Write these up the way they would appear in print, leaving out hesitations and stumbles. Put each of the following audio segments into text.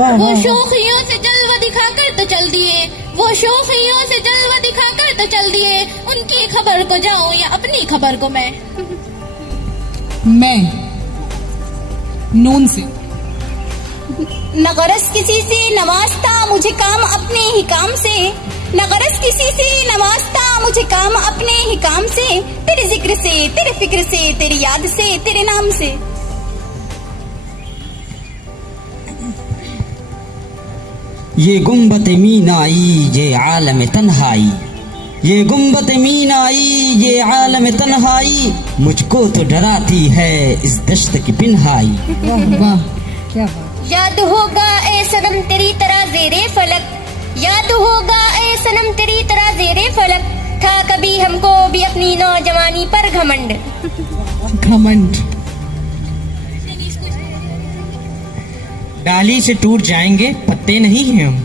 वाह वो वाह। शोखियों से जलवा दिखाकर तो चल दिए, वो शोखियों से जलवा दिखाकर तो चल दिए, उनकी खबर को जाऊं या अपनी खबर को मैं। नून से। न गरज किसी से नवाजता मुझे काम अपने ही काम से, न गरज किसी से नवाजता मुझे काम अपने ही काम से, तेरे जिक्र से तेरे फिक्र से तेरी याद से तेरे नाम से। ये गुम्बत मीनाई ये आलम तन्हाई, ये गुम्बत मीनाई ये आलम तन्हाई, मुझको तो डराती है इस दश्त की पिन्हाई। वाह क्या बात। याद होगा ए सनम तेरी तरह ज़ेरे फलक, याद होगा ए सनम तेरी तरह ज़ेरे फलक, था कभी हमको भी अपनी नौजवानी पर घमंड। घमंड। डाली से टूट जाएंगे पत्ते नहीं हैं हम,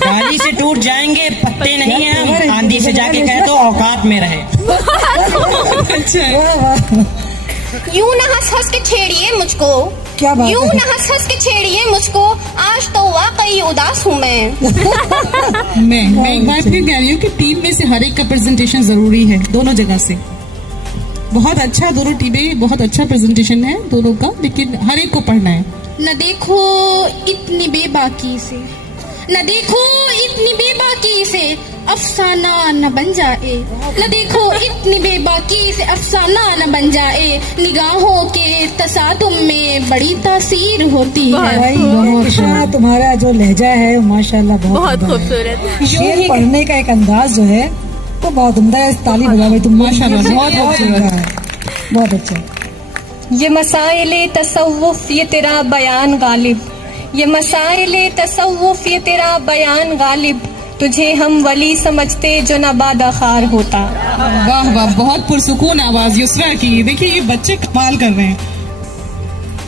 डाली से टूट जाएंगे पत्ते नहीं हैं हम, आंधी से जाके कह दो औकात में रहे। वाह वाह। यूं न हंस हंस के छेड़िए मुझको, क्या बात यूं है। न हंस हंस के छेड़िए मुझको, आज तो वाकई उदास हूँ मैं। मैं एक बार फिर कह रही हूँ कि टीम में से हर एक का प्रेजेंटेशन जरूरी है, दोनों जगह से। बहुत अच्छा, दोनों टीमें बहुत अच्छा प्रेजेंटेशन है दोनों का, लेकिन हर एक को पढ़ना है। न देखो इतनी बेबाकी से, न देखो इतनी बेबाकी से अफसाना न बन जाए, न देखो इतनी बेबाकी से अफसाना न बन जाए, निगाहों के तसादुम में बड़ी तासीर होती है। भाई इशा, तुम्हारा जो लहजा है माशाल्लाह बहुत खूबसूरत। शेर पढ़ने का एक अंदाज जो है वो बहुत उम्दा है। ताली बजा भाई तुम। माशाल्लाह, बहुत खूबसूरत है, बहुत अच्छा। ये मसाइले तसव्वुफ ये तेरा बयान गालिब, ये मसाइले तसव्वुफ ये तेरा बयान गालिब, तुझे हम वली समझते जो नबादा खार होता। वाह वाह, बहुत पुरसुकून आवाज युसरा की। देखिए ये बच्चे कमाल कर रहे हैं।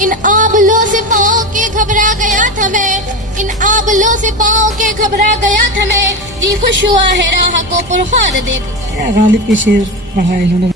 इन आबलों से पाँव के घबरा गया था मैं, इन आबलों से पाँव के घबरा गया था मैं, जी खुश हुआ है राह को पुरखार देख। गालिब के शेर पढ़ा है इन्होंने।